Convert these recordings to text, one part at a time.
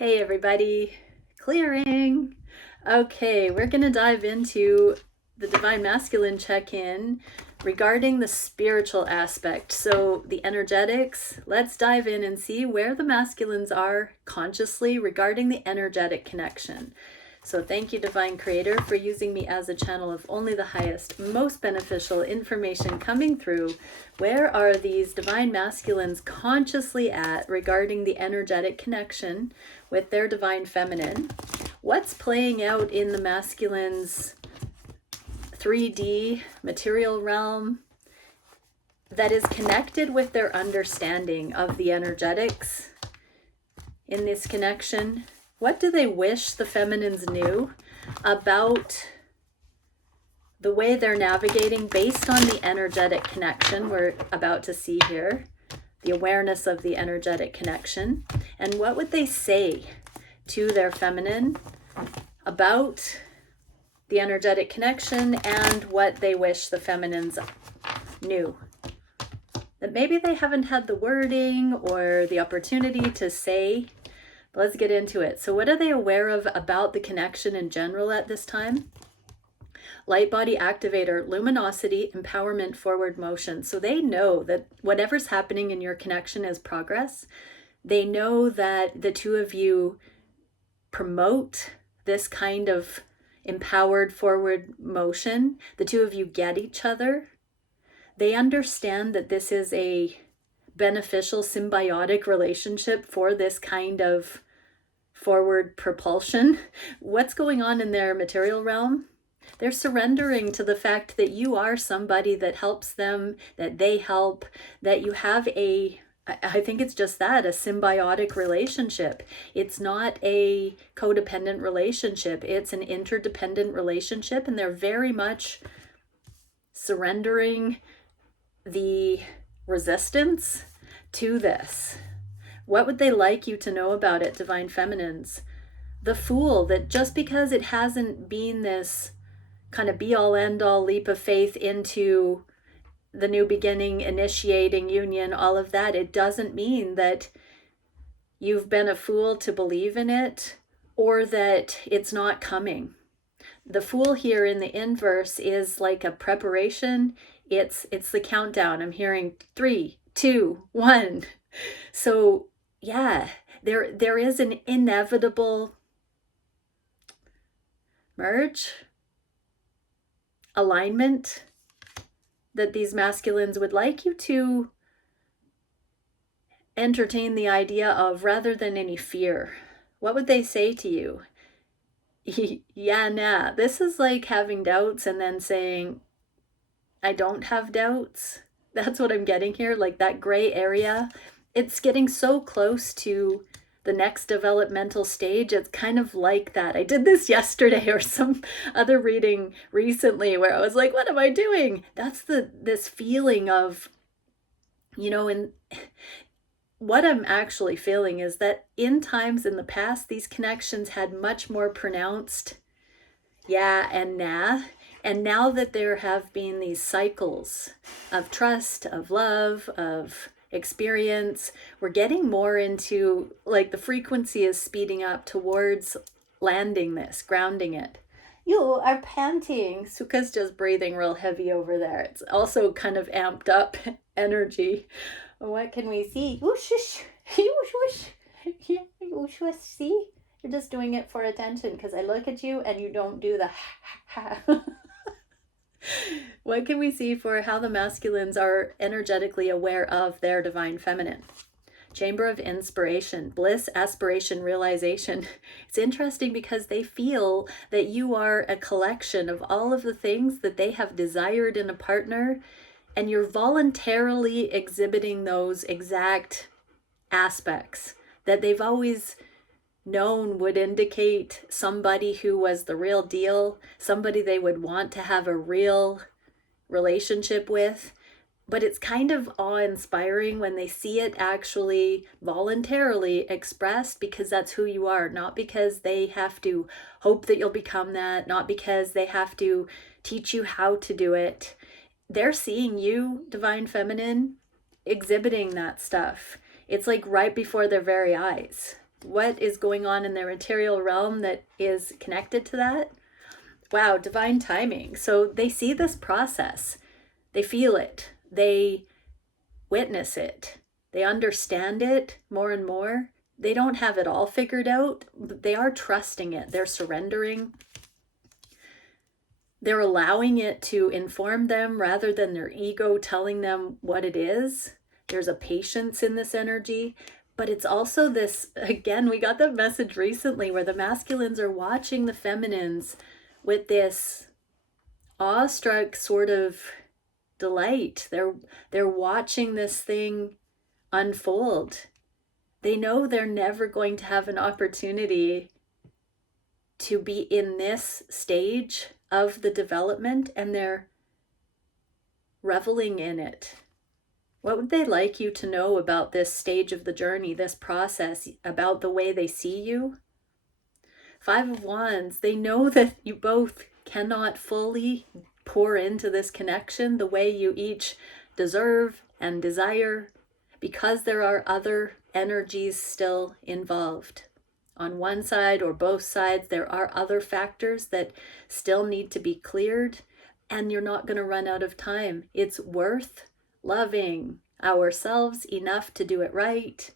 Hey everybody, clearing. Okay, we're going to dive into the Divine Masculine check-in regarding the spiritual aspect. So the energetics, let's dive in and see where the masculines are consciously regarding the energetic connection. So thank you, Divine Creator, for using me as a channel of only the highest, most beneficial information coming through. Where are these Divine Masculines consciously at regarding the energetic connection with their Divine Feminine? What's playing out in the masculines' 3D material realm that is connected with their understanding of the energetics in this connection? What do they wish the feminines knew about the way they're navigating based on the energetic connection we're about to see here, the awareness of the energetic connection? And what would they say to their feminine about the energetic connection and what they wish the feminines knew? That maybe they haven't had the wording or the opportunity to say. Let's get into it. So what are they aware of about the connection in general at this time? Light body activator, luminosity, empowerment, forward motion. So they know that whatever's happening in your connection is progress. They know that the two of you promote this kind of empowered forward motion. The two of you get each other. They understand that this is a beneficial symbiotic relationship for this kind of forward propulsion. What's going on in their material realm? They're surrendering to the fact that you are somebody that helps them, that they help, that you have I think it's just that, a symbiotic relationship. It's not a codependent relationship. It's an interdependent relationship, and they're very much surrendering the resistance to this. What would they like you to know about it, Divine Feminines? The Fool, that just because it hasn't been this kind of be-all end-all leap of faith into the new beginning, initiating union, all of that, it doesn't mean that you've been a fool to believe in it or that it's not coming. The Fool here in the inverse is like a preparation. It's the countdown. I'm hearing 3, 2, 1. So yeah, there is an inevitable merge, alignment that these masculines would like you to entertain the idea of, rather than any fear. What would they say to you? Yeah, nah. This is like having doubts and then saying, I don't have doubts. That's what I'm getting here, like that gray area. It's getting so close to the next developmental stage. It's kind of like that. I did this yesterday or some other reading recently where I was like, what am I doing? That's this feeling of, in what I'm actually feeling is that in times in the past, these connections had much more pronounced yeah and nah. And now that there have been these cycles of trust, of love, of experience, we're getting more into, like, the frequency is speeding up towards landing this, grounding it. You are panting. Suka's just breathing real heavy over there. It's also kind of amped up energy. What can we see? Whoosh, whoosh, whoosh. Yeah, whoosh, whoosh. See? You're just doing it for attention because I look at you and you don't do the ha ha. What can we see for how the masculines are energetically aware of their Divine Feminine? Chamber of Inspiration, bliss, aspiration, realization. It's interesting because they feel that you are a collection of all of the things that they have desired in a partner, and you're voluntarily exhibiting those exact aspects that they've always known would indicate somebody who was the real deal, somebody they would want to have a real relationship with. But it's kind of awe-inspiring when they see it actually voluntarily expressed, because that's who you are, not because they have to hope that you'll become that, not because they have to teach you how to do it. They're seeing you, Divine Feminine, exhibiting that stuff. It's like right before their very eyes. what is going on in their material realm that is connected to that? Wow, divine timing. So they see this process, they feel it, they witness it, they understand it more and more. They don't have it all figured out, but they are trusting it. They're surrendering. They're allowing it to inform them rather than their ego telling them what it is. There's a patience in this energy, but it's also this, again, we got that message recently where the masculines are watching the feminines with this awestruck sort of delight. They're watching this thing unfold. They know they're never going to have an opportunity to be in this stage of the development, and they're reveling in it. What would they like you to know about this stage of the journey, this process, about the way they see you? Five of Wands, they know that you both cannot fully pour into this connection the way you each deserve and desire, because there are other energies still involved. On one side or both sides, there are other factors that still need to be cleared, and you're not going to run out of time. It's worth loving ourselves enough to do it right,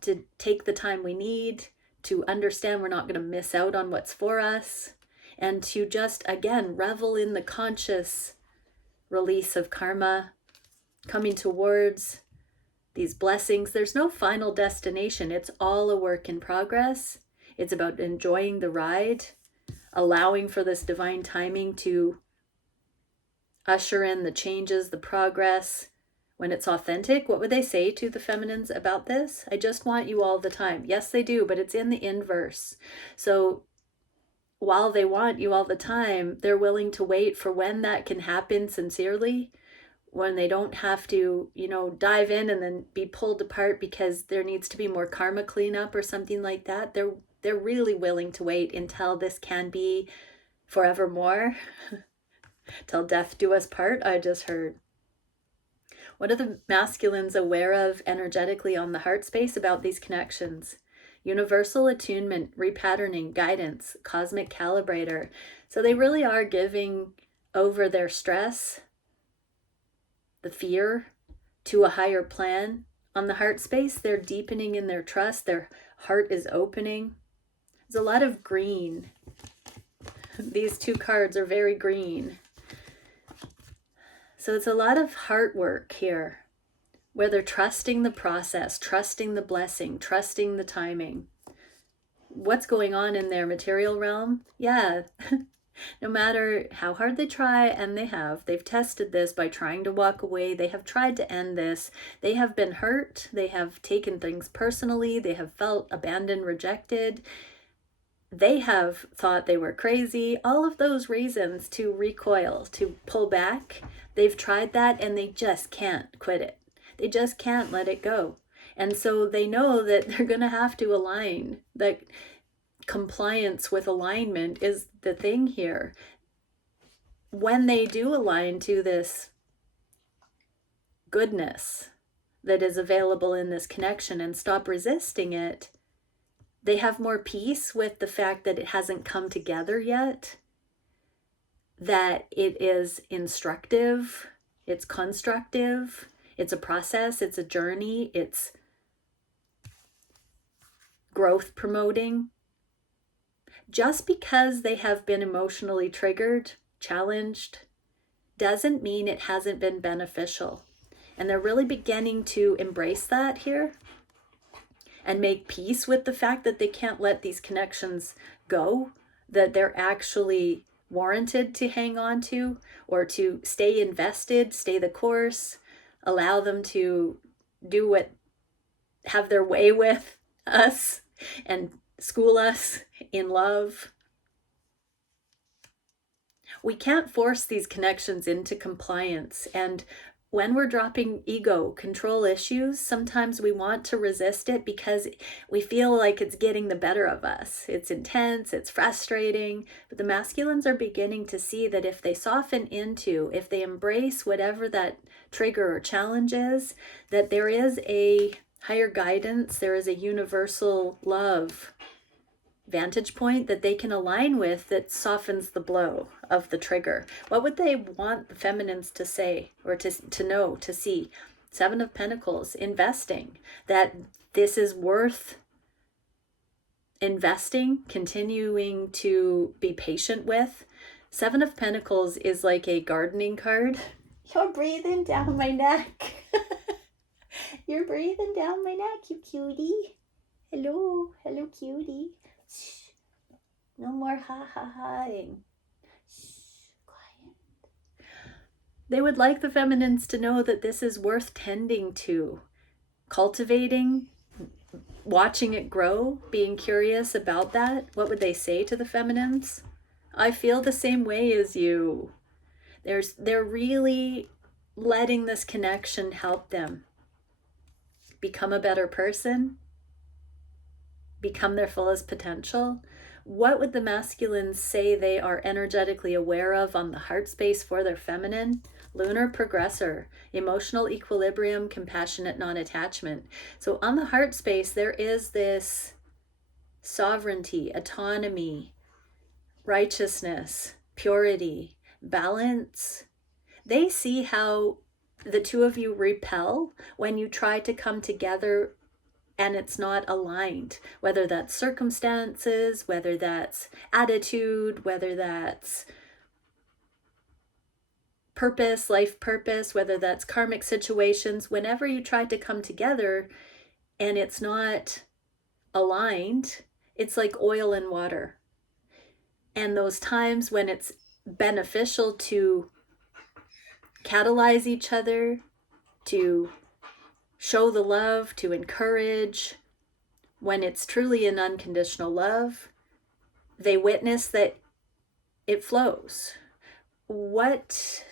to take the time we need, to understand we're not going to miss out on what's for us, and to just, again, revel in the conscious release of karma, coming towards these blessings. There's no final destination. It's all a work in progress. It's about enjoying the ride, allowing for this divine timing to usher in the changes, the progress, when it's authentic. What would they say to the feminines about this? I just want you all the time. Yes, they do, but it's in the inverse. So while they want you all the time, they're willing to wait for when that can happen sincerely, when they don't have to, dive in and then be pulled apart because there needs to be more karma cleanup or something like that. They're really willing to wait until this can be forevermore. Till death do us part, I just heard. What are the masculines aware of energetically on the heart space about these connections? Universal attunement, repatterning, guidance, cosmic calibrator. So they really are giving over their stress, the fear, to a higher plan. On the heart space, they're deepening in their trust. Their heart is opening. There's a lot of green. These two cards are very green. So it's a lot of heart work here, where they're trusting the process, trusting the blessing, trusting the timing. What's going on in their material realm? Yeah, no matter how hard they try, and they've tested this by trying to walk away. They have tried to end this. They have been hurt. They have taken things personally. They have felt abandoned, rejected. They have thought they were crazy. All of those reasons to recoil, to pull back. They've tried that and they just can't quit it. They just can't let it go. And so they know that they're going to have to align. That compliance with alignment is the thing here. When they do align to this goodness that is available in this connection and stop resisting it, they have more peace with the fact that it hasn't come together yet, that it is instructive, it's constructive, it's a process, it's a journey, it's growth promoting. Just because they have been emotionally triggered, challenged, doesn't mean it hasn't been beneficial. And they're really beginning to embrace that here and make peace with the fact that they can't let these connections go, that they're actually warranted to hang on to or to stay invested, stay the course, allow them to do what, have their way with us and school us in love. We can't force these connections into compliance, and when we're dropping ego control issues, sometimes we want to resist it because we feel like it's getting the better of us. It's intense, it's frustrating, but the masculines are beginning to see that if they soften into, if they embrace whatever that trigger or challenge is, that there is a higher guidance. There is a universal love vantage point that they can align with that softens the blow of the trigger. What would they want the feminines to say or to know, to see? Seven of Pentacles, investing, that this is worth investing, continuing to be patient with. Seven of Pentacles is like a gardening card. You're breathing down my neck. You're breathing down my neck, you cutie. Hello, hello, cutie. Shh. No more ha-ha-haing. Shh, quiet. They would like the feminines to know that this is worth tending to, cultivating, watching it grow, being curious about that. What would they say to the feminines? I feel the same way as you. They're really letting this connection help them become a better person, become their fullest potential. What would the masculines say they are energetically aware of on the heart space for their feminine? Lunar progressor, emotional equilibrium, compassionate non-attachment. So on the heart space, there is this sovereignty, autonomy, righteousness, purity, balance. They see how the two of you repel when you try to come together and it's not aligned, whether that's circumstances, whether that's attitude, whether that's purpose, life purpose, whether that's karmic situations. Whenever you try to come together and it's not aligned, it's like oil and water. And those times when it's beneficial to catalyze each other, to show the love, to encourage, when it's truly an unconditional love, they witness that it flows. What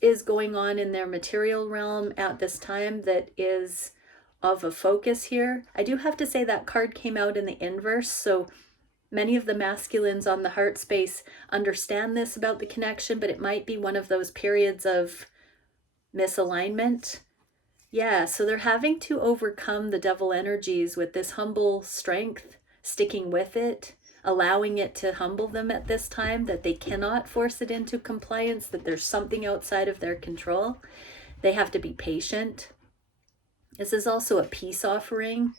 is going on in their material realm at this time that is of a focus here? I do have to say that card came out in the inverse, so many of the masculines on the heart space understand this about the connection, but it might be one of those periods of misalignment. Yeah, so they're having to overcome the devil energies with this humble strength, sticking with it, allowing it to humble them at this time, that they cannot force it into compliance, that there's something outside of their control. They have to be patient. This is also a peace offering.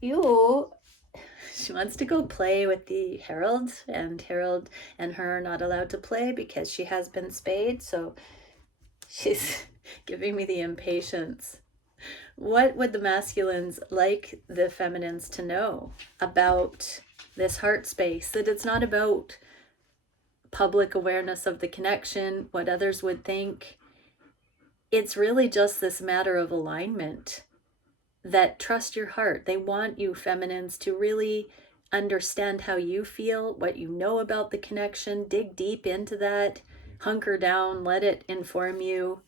She wants to go play with the Herald, and Herald and her are not allowed to play because she has been spayed, so she's giving me the impatience. What would the masculines like the feminines to know about this heart space? That it's not about public awareness of the connection, what others would think. It's really just this matter of alignment. That trust your heart. They want you feminines to really understand how you feel, what you know about the connection, dig deep into that, hunker down, let it inform you.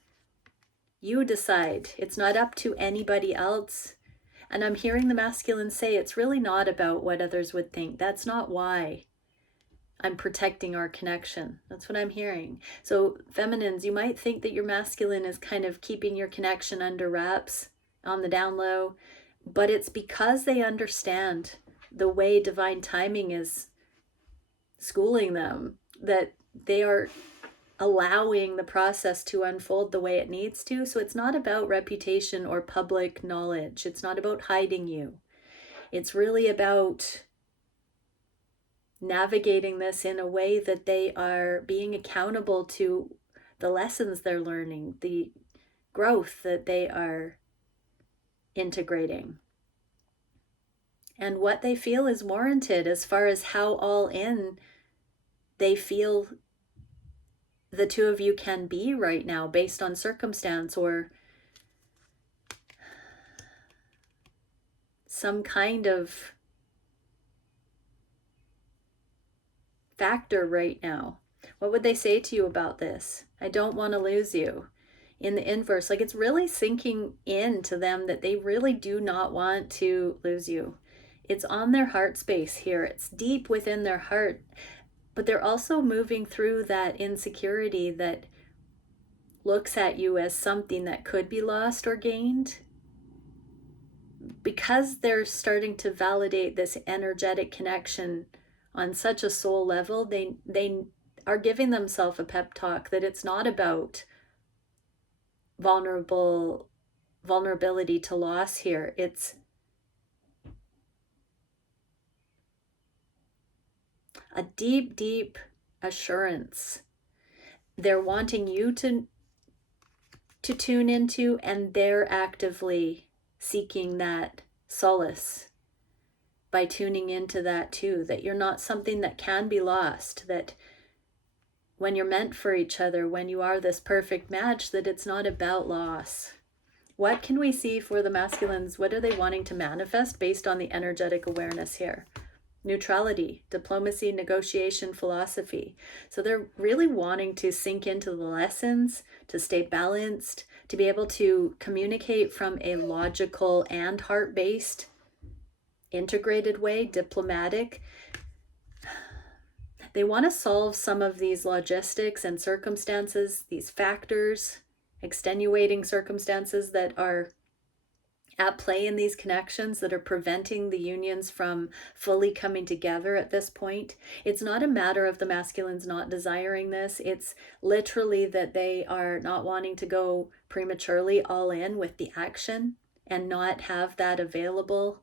You decide. It's not up to anybody else. And I'm hearing the masculine say it's really not about what others would think. That's not why I'm protecting our connection. That's what I'm hearing. So feminines, you might think that your masculine is kind of keeping your connection under wraps, on the down low, but it's because they understand the way divine timing is schooling them, that they are allowing the process to unfold the way it needs to. So it's not about reputation or public knowledge. It's not about hiding you. It's really about navigating this in a way that they are being accountable to the lessons they're learning, the growth that they are integrating, and what they feel is warranted as far as how all in they feel the two of you can be right now based on circumstance or some kind of factor right now. What would they say to you about this? I don't want to lose you. In the inverse, like it's really sinking into them that they really do not want to lose you. It's on their heart space here. It's deep within their heart, but they're also moving through that insecurity that looks at you as something that could be lost or gained. because they're starting to validate this energetic connection on such a soul level, they are giving themselves a pep talk that it's not about vulnerability to loss here. It's a deep, deep assurance they're wanting you to tune into, and they're actively seeking that solace by tuning into that too, that you're not something that can be lost, that when you're meant for each other, when you are this perfect match, that it's not about loss. What can we see for the masculines? What are they wanting to manifest based on the energetic awareness here? Neutrality, diplomacy, negotiation, philosophy. So they're really wanting to sink into the lessons, to stay balanced, to be able to communicate from a logical and heart-based, integrated way, diplomatic. They want to solve some of these logistics and circumstances, these factors, extenuating circumstances that are at play in these connections that are preventing the unions from fully coming together at this point. It's not a matter of the masculines not desiring this. It's literally that they are not wanting to go prematurely all in with the action and not have that available.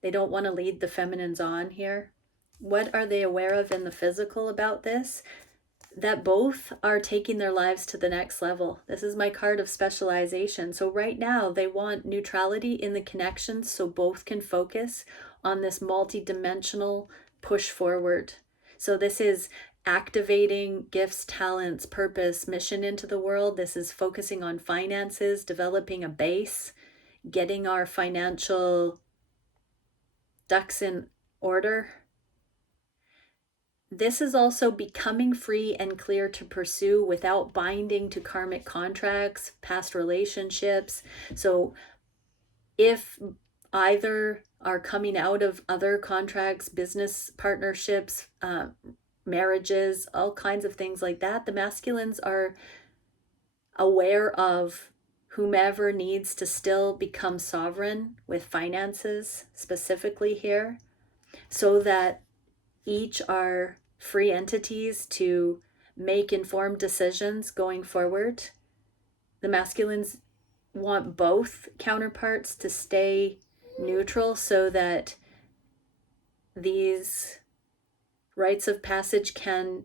They don't want to lead the feminines on here. What are they aware of in the physical about this? That both are taking their lives to the next level. This is my card of specialization. So right now they want neutrality in the connections so both can focus on this multi-dimensional push forward. So this is activating gifts, talents, purpose, mission into the world. This is focusing on finances, developing a base, getting our financial ducks in order. This is also becoming free and clear to pursue without binding to karmic contracts, past relationships. So if either are coming out of other contracts, business partnerships, marriages, all kinds of things like that, the masculines are aware of whomever needs to still become sovereign with finances specifically here, so that each are free entities to make informed decisions going forward. The masculines want both counterparts to stay neutral so that these rites of passage can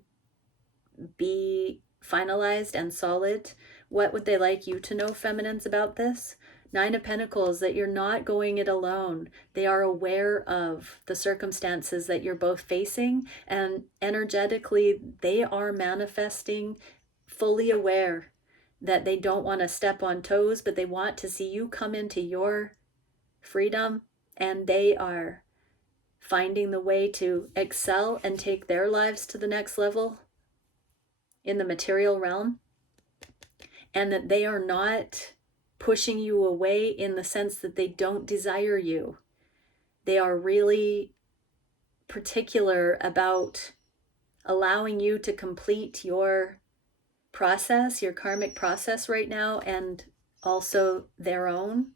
be finalized and solid. What would they like you to know, feminines, about this? Nine of Pentacles, that you're not going it alone. They are aware of the circumstances that you're both facing, and energetically they are manifesting, fully aware that they don't want to step on toes, but they want to see you come into your freedom, and they are finding the way to excel and take their lives to the next level in the material realm, and that they are not pushing you away in the sense that they don't desire you. They are really particular about allowing you to complete your process, your karmic process right now, and also their own.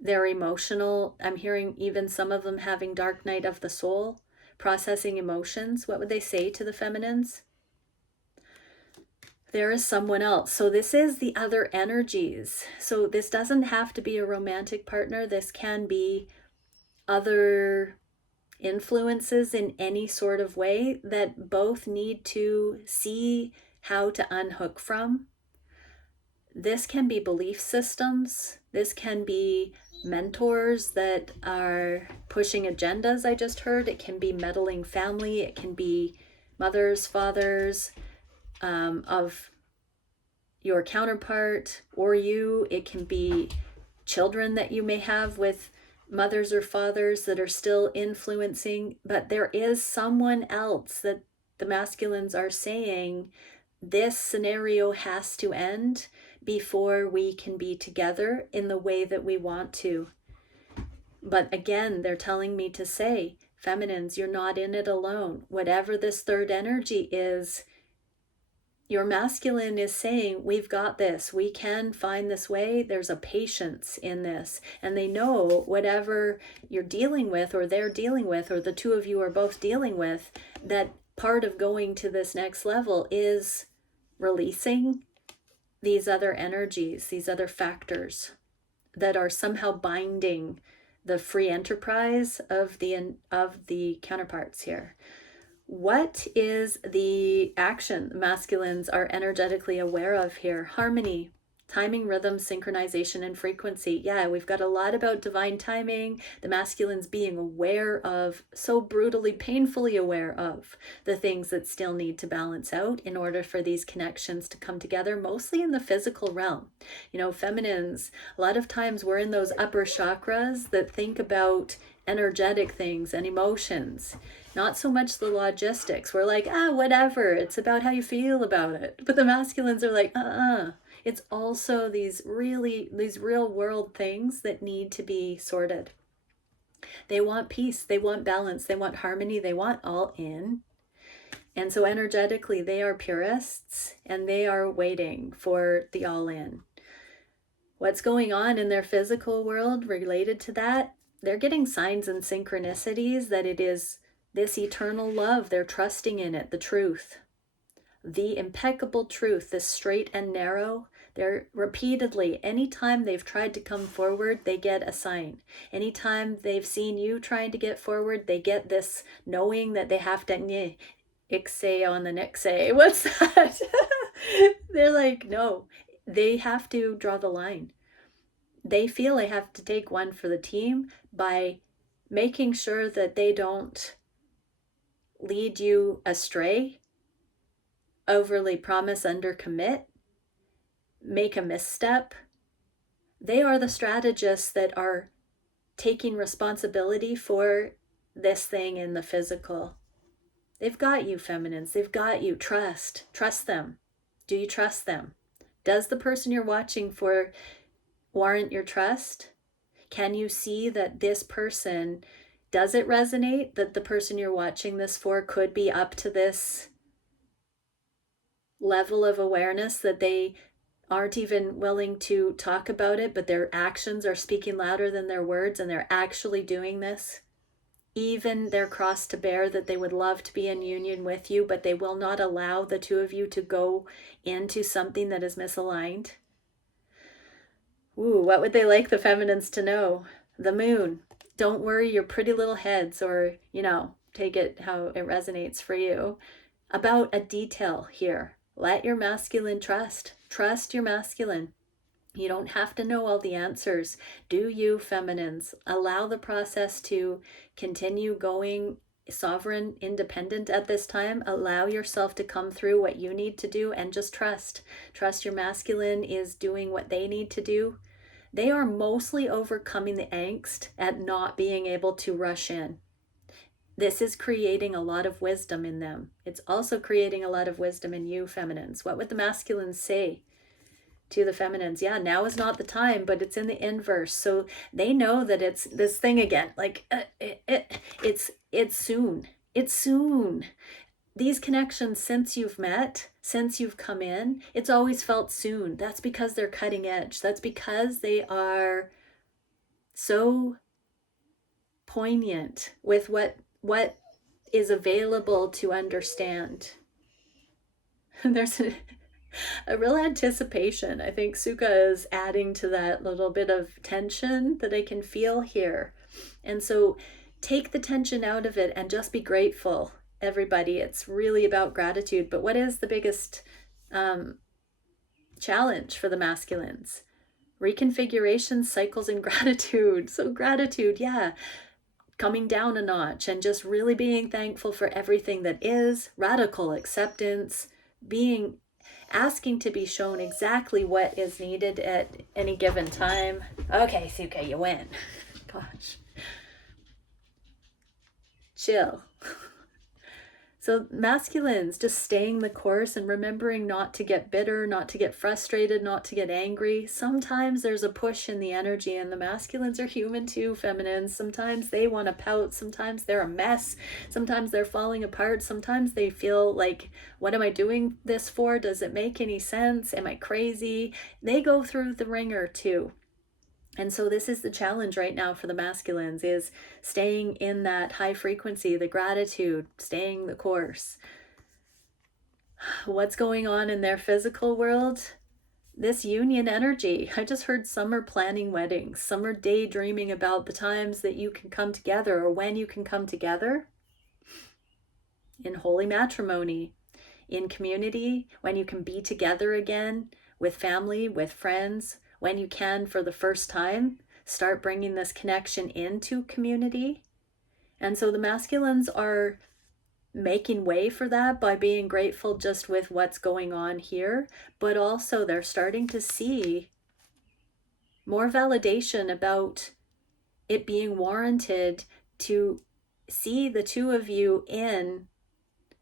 They're emotional. I'm hearing even some of them having dark night of the soul, processing emotions. What would they say to the feminines? There is someone else. So this is the other energies. So this doesn't have to be a romantic partner. This can be other influences in any sort of way that both need to see how to unhook from. This can be belief systems. This can be mentors that are pushing agendas, I just heard. It can be meddling family. It can be mothers, fathers, of your counterpart or you. It can be children that you may have with mothers or fathers that are still influencing, but there is someone else that the masculines are saying this scenario has to end before we can be together in the way that we want to. But again, they're telling me to say, feminines, you're not in it alone. Whatever this third energy is, your masculine is saying, we've got this, we can find this way, there's a patience in this. And they know whatever you're dealing with, or they're dealing with, or the two of you are both dealing with, that part of going to this next level is releasing these other energies, these other factors that are somehow binding the free enterprise of the counterparts here. What is the action the masculines are energetically aware of here? Harmony, timing, rhythm, synchronization, and frequency. Yeah, we've got a lot about divine timing. The masculines being aware of, so brutally, painfully aware of, the things that still need to balance out in order for these connections to come together, mostly in the physical realm. You know, feminines, a lot of times we're in those upper chakras that think about energetic things and emotions, not so much the logistics. We're like, whatever, it's about how you feel about it. But the masculines are like, it's also these real world things that need to be sorted. They want peace, they want balance, they want harmony, they want all in. And so energetically, they are purists and they are waiting for the all in. What's going on in their physical world related to that? They're getting signs and synchronicities that it is this eternal love. They're trusting in it, the truth, the impeccable truth, this straight and narrow. They're repeatedly, anytime they've tried to come forward, they get a sign. Anytime they've seen you trying to get forward, they get this knowing that they have to ixay on the nixay. What's that? They're like, no, they have to draw the line. They feel they have to take one for the team by making sure that they don't lead you astray, overly promise, undercommit, make a misstep. They are the strategists that are taking responsibility for this thing in the physical. They've got you, feminines. They've got you. Trust them. Do you trust them? Does the person you're watching for warrant your trust? Can you see that this person, does it resonate that the person you're watching this for could be up to this level of awareness, that they aren't even willing to talk about it, but their actions are speaking louder than their words, and they're actually doing this? Even their cross to bear, that they would love to be in union with you, but they will not allow the two of you to go into something that is misaligned. Ooh, what would they like the feminines to know? The moon. Don't worry your pretty little heads, or, take it how it resonates for you, about a detail here. Let your masculine trust. Trust your masculine. You don't have to know all the answers. Do you, feminines? Allow the process to continue going sovereign, independent at this time. Allow yourself to come through what you need to do, and just trust. Trust your masculine is doing what they need to do. They are mostly overcoming the angst at not being able to rush in. This is creating a lot of wisdom in them. It's also creating a lot of wisdom in you, feminines. What would the masculines say to the feminines? Yeah, now is not the time, but it's in the inverse. So they know that it's this thing again, like it's soon. It's soon. These connections, since you've met, since you've come in, it's always felt soon. That's because they're cutting edge. That's because they are so poignant with what is available to understand. There's a real anticipation. I think Sukha is adding to that little bit of tension that I can feel here. And so take the tension out of it and just be grateful, everybody. It's really about gratitude. But what is the biggest challenge for the masculines? Reconfiguration, cycles, and gratitude. So gratitude, yeah. Coming down a notch and just really being thankful for everything that is. Radical acceptance, asking to be shown exactly what is needed at any given time. Okay, Sukha, you win. Gosh. Chill. So masculines, just staying the course and remembering not to get bitter, not to get frustrated, not to get angry. Sometimes there's a push in the energy, and the masculines are human too, feminines. Sometimes they want to pout. Sometimes they're a mess. Sometimes they're falling apart. Sometimes they feel like, what am I doing this for? Does it make any sense? Am I crazy? They go through the ringer too. And so this is the challenge right now for the masculines, is staying in that high frequency, the gratitude, staying the course. What's going on in their physical world? This union energy. I just heard some are planning weddings. Some are daydreaming about the times that you can come together, or when you can come together in holy matrimony, in community, when you can be together again with family, with friends, when you can for the first time start bringing this connection into community. And so the masculines are making way for that by being grateful just with what's going on here, but also they're starting to see more validation about it being warranted to see the two of you in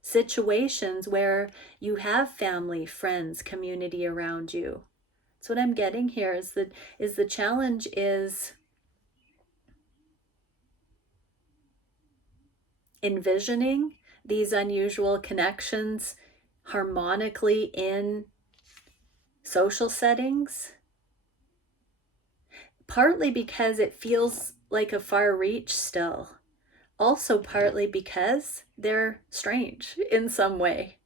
situations where you have family, friends, community around you. So what I'm getting here is that the challenge is envisioning these unusual connections harmonically in social settings, partly because it feels like a far reach still, also partly because they're strange in some way.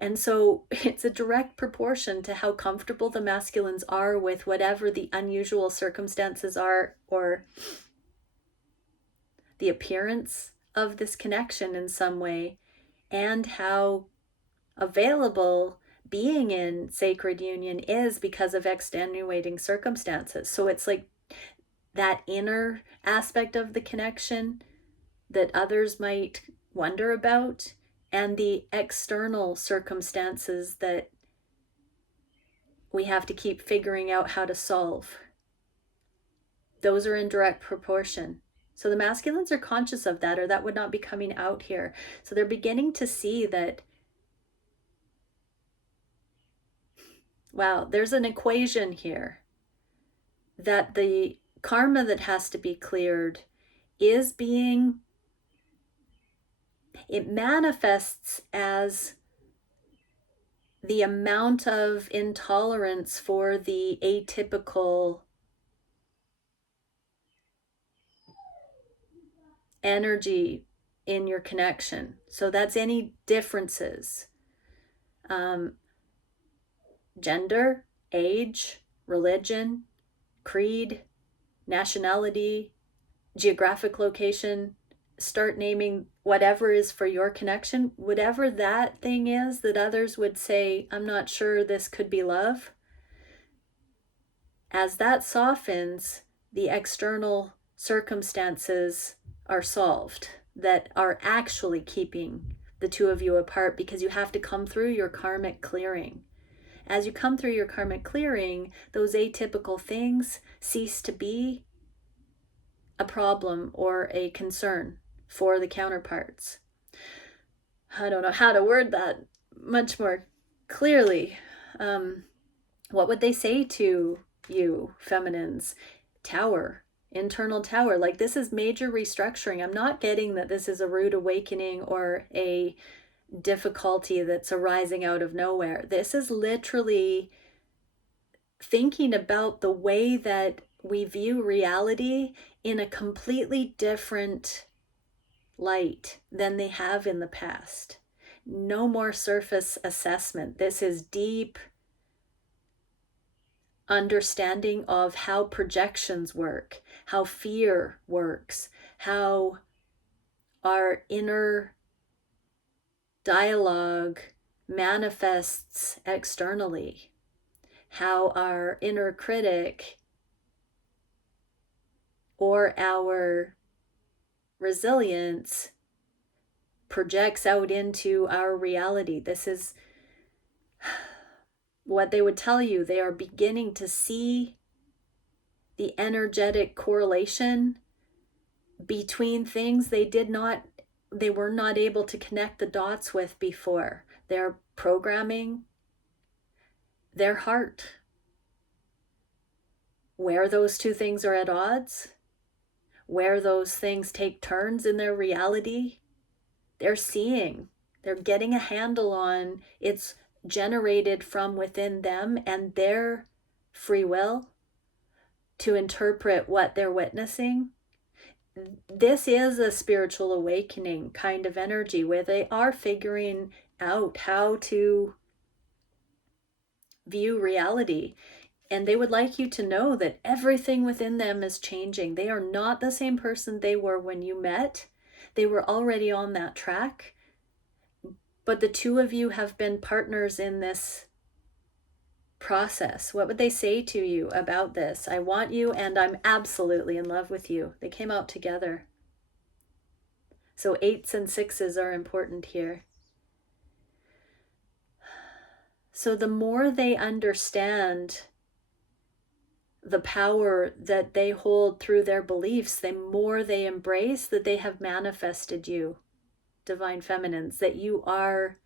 And so it's a direct proportion to how comfortable the masculines are with whatever the unusual circumstances are, or the appearance of this connection in some way, and how available being in sacred union is because of extenuating circumstances. So it's like that inner aspect of the connection that others might wonder about, and the external circumstances that we have to keep figuring out how to solve. Those are in direct proportion. So the masculines are conscious of that, or that would not be coming out here. So they're beginning to see that, wow, there's an equation here, that the karma that has to be cleared is being, it manifests as the amount of intolerance for the atypical energy in your connection. So that's any differences, gender, age, religion, creed, nationality, geographic location. Start naming whatever is for your connection, whatever that thing is that others would say, I'm not sure this could be love. As that softens, the external circumstances are solved that are actually keeping the two of you apart, because you have to come through your karmic clearing. As you come through your karmic clearing, those atypical things cease to be a problem or a concern for the counterparts. I don't know how to word that much more clearly. What would they say to you, feminines? Tower, internal tower. Like, this is major restructuring. I'm not getting that this is a rude awakening or a difficulty that's arising out of nowhere. This is literally thinking about the way that we view reality in a completely different light than they have in the past. No more surface assessment. This is deep understanding of how projections work, how fear works, how our inner dialogue manifests externally, how our inner critic or our resilience projects out into our reality. This is what they would tell you. They are beginning to see the energetic correlation between things they did not they were not able to connect the dots with before. They're programming their heart. Where those two things are at odds, where those things take turns in their reality, they're seeing, they're getting a handle on, it's generated from within them and their free will to interpret what they're witnessing. This is a spiritual awakening kind of energy where they are figuring out how to view reality. And they would like you to know that everything within them is changing. They are not the same person they were when you met. They were already on that track. But the two of you have been partners in this process. What would they say to you about this? I want you and I'm absolutely in love with you. They came out together. So 8s and 6s are important here. So the more they understand the power that they hold through their beliefs, the more they embrace that they have manifested you, divine feminines, that you are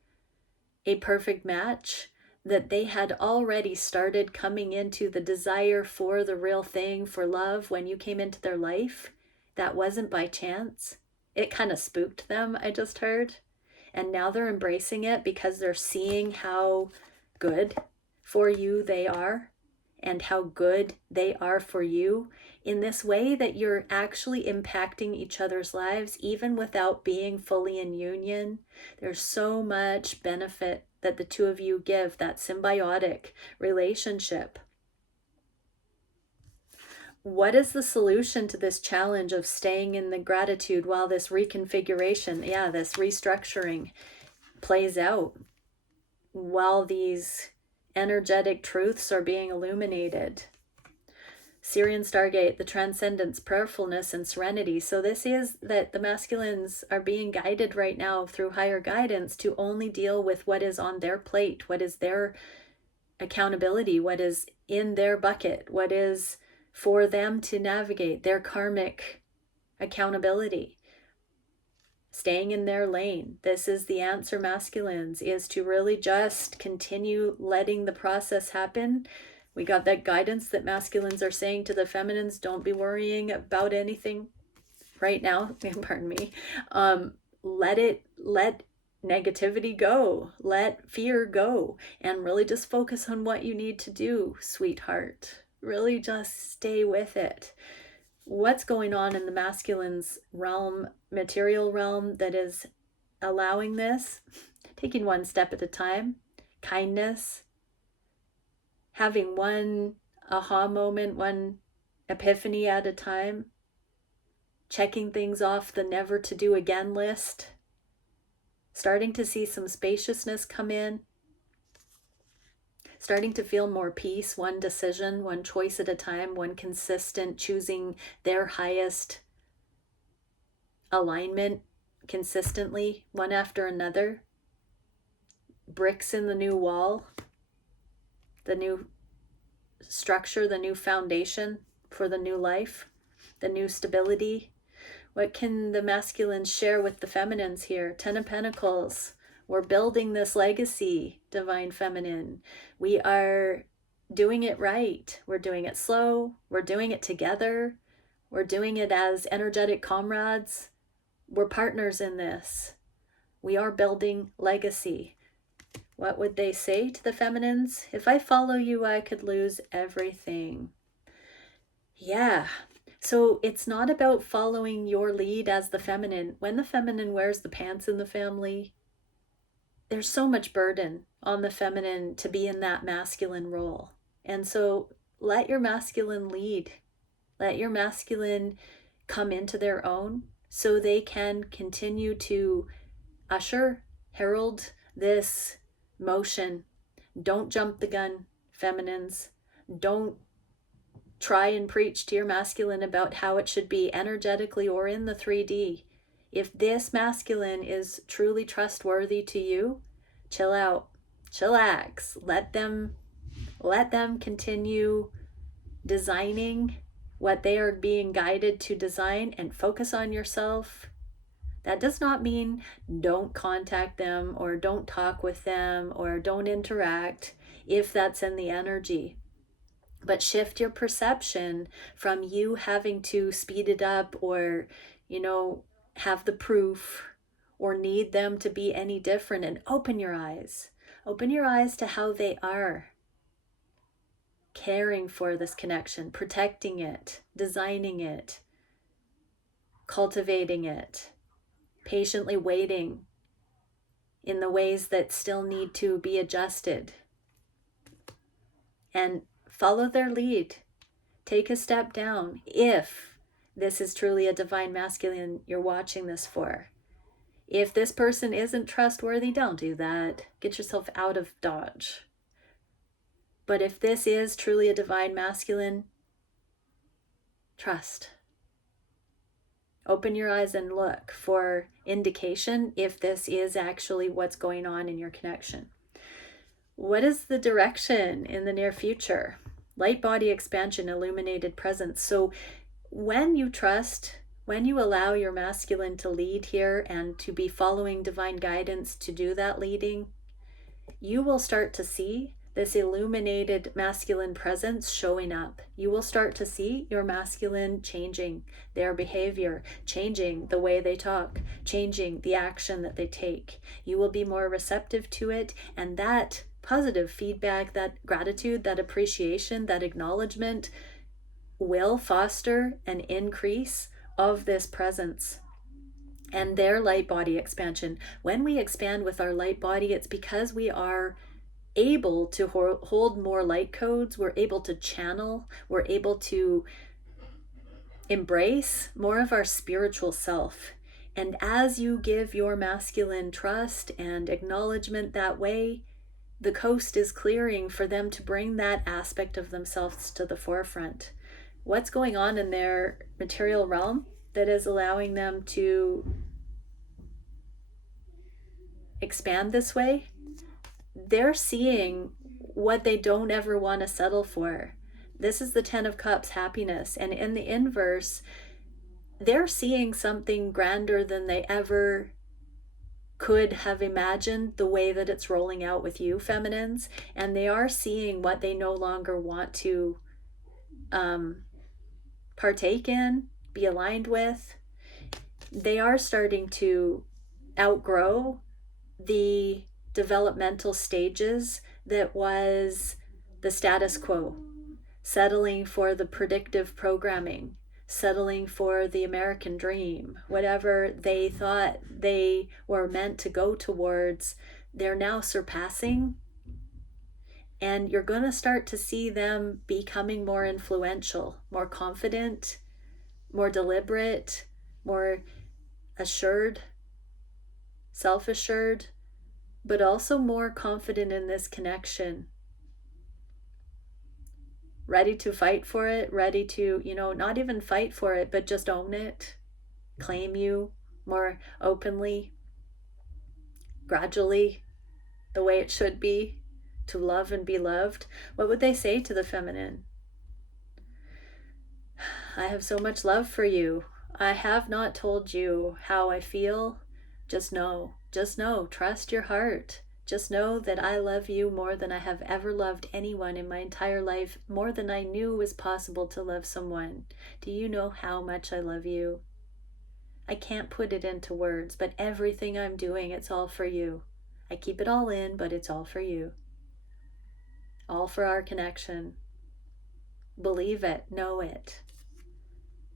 a perfect match, that they had already started coming into the desire for the real thing, for love, when you came into their life. That wasn't by chance. It kind of spooked them, I just heard. And now they're embracing it because they're seeing how good for you they are and how good they are for you in this way that you're actually impacting each other's lives even without being fully in union. There's so much benefit that the two of you give, that symbiotic relationship. What is the solution to this challenge of staying in the gratitude while this reconfiguration, this restructuring plays out, while these energetic truths are being illuminated? Sirian Stargate, the transcendence, prayerfulness, and serenity. So this is that the masculines are being guided right now through higher guidance to only deal with what is on their plate, what is their accountability, what is in their bucket, what is for them to navigate, their karmic accountability. Staying in their lane. This is the answer, masculines, is to really just continue letting the process happen. We got that guidance that masculines are saying to the feminines, don't be worrying about anything right now. Pardon me. Let negativity go. Let fear go. And really just focus on what you need to do, sweetheart. Really just stay with it. What's going on in the masculine's realm, material realm, that is allowing this? Taking one step at a time. Kindness. Having one aha moment, one epiphany at a time. Checking things off the never to do again list. Starting to see some spaciousness come in. Starting to feel more peace, one decision, one choice at a time, one consistent choosing their highest alignment consistently, one after another. Bricks in the new wall, the new structure, the new foundation for the new life, the new stability. What can the masculines share with the feminines here? 10 of Pentacles. We're building this legacy, divine feminine. We are doing it right. We're doing it slow. We're doing it together. We're doing it as energetic comrades. We're partners in this. We are building legacy. What would they say to the feminines? If I follow you, I could lose everything. Yeah. So it's not about following your lead as the feminine. When the feminine wears the pants in the family, there's so much burden on the feminine to be in that masculine role. And so let your masculine lead. Let your masculine come into their own so they can continue to usher, herald this motion. Don't jump the gun, feminines. Don't try and preach to your masculine about how it should be energetically or in the 3D. If this masculine is truly trustworthy to you, chill out, chillax. Let them continue designing what they are being guided to design, and focus on yourself. That does not mean don't contact them or don't talk with them or don't interact if that's in the energy. But shift your perception from you having to speed it up or, have the proof or need them to be any different, and open your eyes. Open your eyes to how they are caring for this connection, protecting it, designing it, cultivating it, patiently waiting in the ways that still need to be adjusted. And follow their lead. Take a step down if this is truly a divine masculine you're watching this for. If this person isn't trustworthy, don't do that. Get yourself out of Dodge. But if this is truly a divine masculine, trust. Open your eyes and look for indication if this is actually what's going on in your connection. What is the direction in the near future? Light body expansion, illuminated presence. So when you trust, when you allow your masculine to lead here and to be following divine guidance to do that leading, you will start to see this illuminated masculine presence showing up. You will start to see your masculine changing their behavior, changing the way they talk, changing the action that they take. You will be more receptive to it, and that positive feedback, that gratitude, that appreciation, that acknowledgement will foster an increase of this presence and their light body expansion. When we expand with our light body, it's because we are able to hold more light codes, we're able to channel, we're able to embrace more of our spiritual self. And as you give your masculine trust and acknowledgement that way, the coast is clearing for them to bring that aspect of themselves to the forefront. What's going on in their material realm that is allowing them to expand this way? They're seeing what they don't ever want to settle for. This is the 10 of Cups, happiness. And in the inverse, they're seeing something grander than they ever could have imagined, the way that it's rolling out with you, feminines. And they are seeing what they no longer want to partake in, be aligned with. They are starting to outgrow the developmental stages that was the status quo, settling for the predictive programming, settling for the American dream, whatever they thought they were meant to go towards, they're now surpassing. And you're going to start to see them becoming more influential, more confident, more deliberate, more assured, self-assured, but also more confident in this connection. Ready to fight for it, ready to, not even fight for it, but just own it, claim you more openly, gradually, the way it should be, to love and be loved. What would they say to the feminine? I have so much love for you. I have not told you how I feel. Just know, trust your heart. Just know that I love you more than I have ever loved anyone in my entire life, more than I knew was possible to love someone. Do you know how much I love you? I can't put it into words, but everything I'm doing, it's all for you. I keep it all in, but it's all for you. All for our connection. Believe it, know it.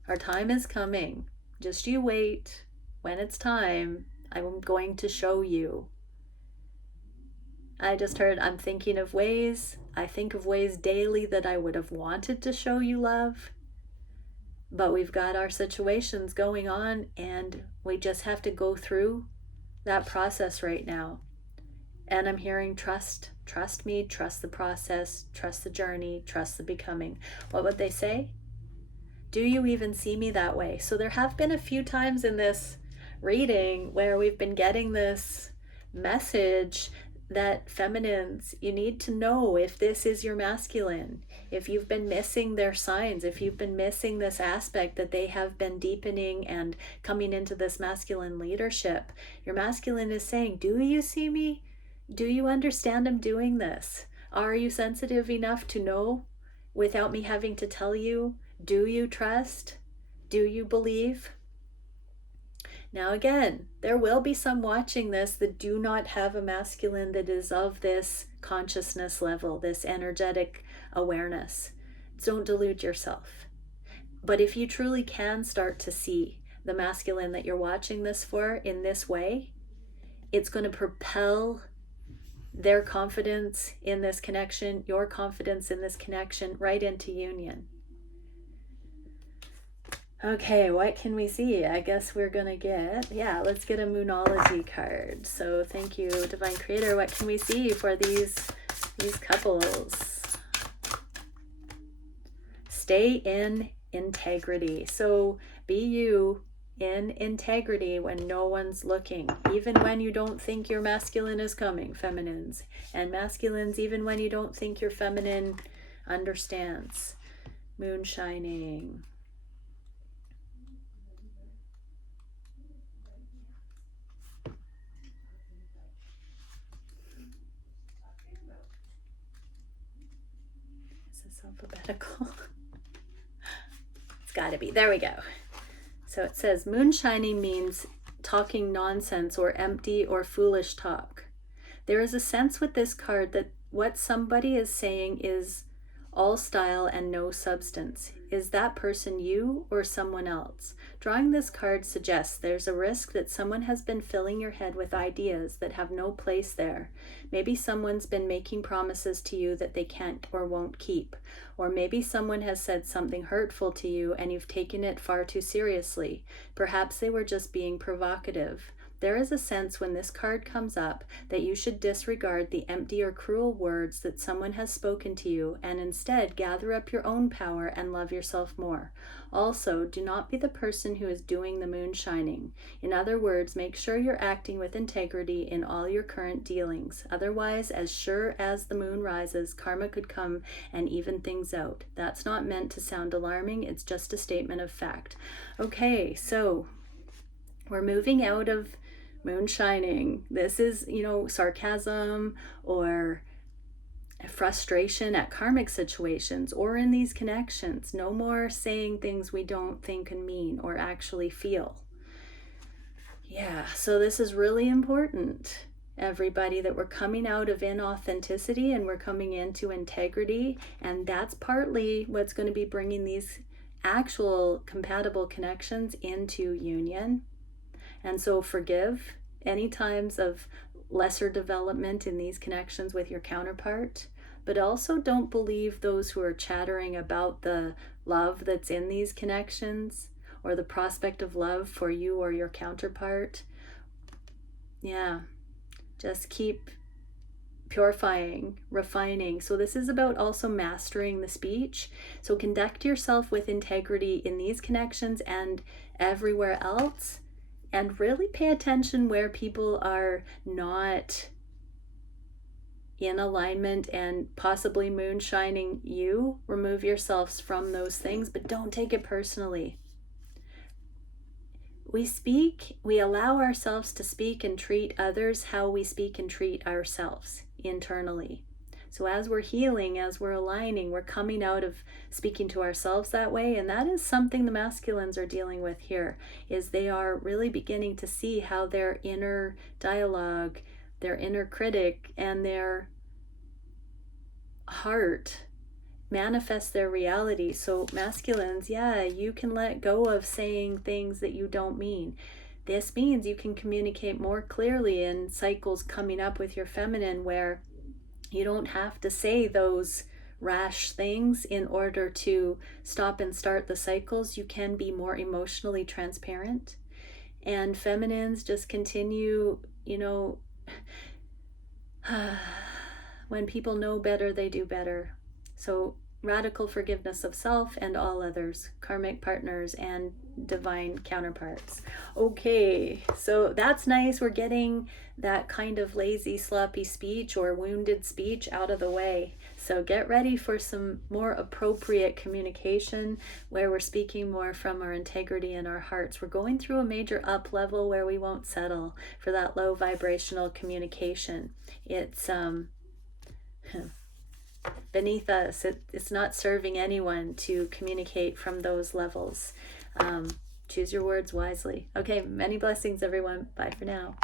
Our time is coming. Just you wait. When it's time, I'm going to show you. I just heard, I'm thinking of ways. I think of ways daily that I would have wanted to show you love. But we've got our situations going on, and we just have to go through that process right now. And I'm hearing trust me, trust the process, trust the journey, trust the becoming. What would they say? Do you even see me that way? So there have been a few times in this reading where we've been getting this message that feminines, you need to know if this is your masculine, if you've been missing their signs, if you've been missing this aspect that they have been deepening and coming into this masculine leadership. Your masculine is saying, do you see me? Do you understand I'm doing this? Are you sensitive enough to know without me having to tell you? Do you trust? Do you believe? Now again, there will be some watching this that do not have a masculine that is of this consciousness level, this energetic awareness. Don't delude yourself. But if you truly can start to see the masculine that you're watching this for in this way, it's going to propel their confidence in this connection, your confidence in this connection, right into union. Okay, what can we see? I guess we're gonna get, let's get a Moonology card. So thank you, Divine Creator. What can we see for these couples? Stay in integrity. So be you in integrity when no one's looking, even when you don't think your masculine is coming, feminines. And masculines, even when you don't think your feminine understands. Moon shining. Is this alphabetical? It's gotta be. There we go. So it says moon shining means talking nonsense or empty or foolish talk. There is a sense with this card that what somebody is saying is all style and no substance. Is that person you or someone else? Drawing this card suggests there's a risk that someone has been filling your head with ideas that have no place there. Maybe someone's been making promises to you that they can't or won't keep. Or maybe someone has said something hurtful to you and you've taken it far too seriously. Perhaps they were just being provocative. There is a sense when this card comes up that you should disregard the empty or cruel words that someone has spoken to you and instead gather up your own power and love yourself more. Also, do not be the person who is doing the moon shining. In other words, make sure you're acting with integrity in all your current dealings. Otherwise, as sure as the moon rises, karma could come and even things out. That's not meant to sound alarming, it's just a statement of fact. Okay, so we're moving out of moon shining. This is, sarcasm or frustration at karmic situations or in these connections. No more saying things we don't think and mean or actually feel. Yeah, so this is really important, everybody, that we're coming out of inauthenticity and we're coming into integrity. And that's partly what's going to be bringing these actual compatible connections into union. And so forgive any times of lesser development in these connections with your counterpart, but also don't believe those who are chattering about the love that's in these connections or the prospect of love for you or your counterpart. Yeah, just keep purifying, refining. So this is about also mastering the speech. So conduct yourself with integrity in these connections and everywhere else. And really pay attention where people are not in alignment and possibly moon shining you. Remove yourselves from those things, but don't take it personally. We allow ourselves to speak and treat others how we speak and treat ourselves internally. So as we're healing, as we're aligning, we're coming out of speaking to ourselves that way. And that is something the masculines are dealing with here, is they are really beginning to see how their inner dialogue, their inner critic, and their heart manifest their reality. So masculines, you can let go of saying things that you don't mean. This means you can communicate more clearly in cycles coming up with your feminine, where you don't have to say those rash things in order to stop and start the cycles. You can be more emotionally transparent. And feminines just continue, when people know better, they do better. So radical forgiveness of self and all others, karmic partners and divine counterparts. Okay, so that's nice. We're getting that kind of lazy, sloppy speech or wounded speech out of the way. So get ready for some more appropriate communication where we're speaking more from our integrity and our hearts. We're going through a major up level where we won't settle for that low vibrational communication. It's beneath us. It's not serving anyone to communicate from those levels. Choose your words wisely. Okay, many blessings, everyone. Bye for now.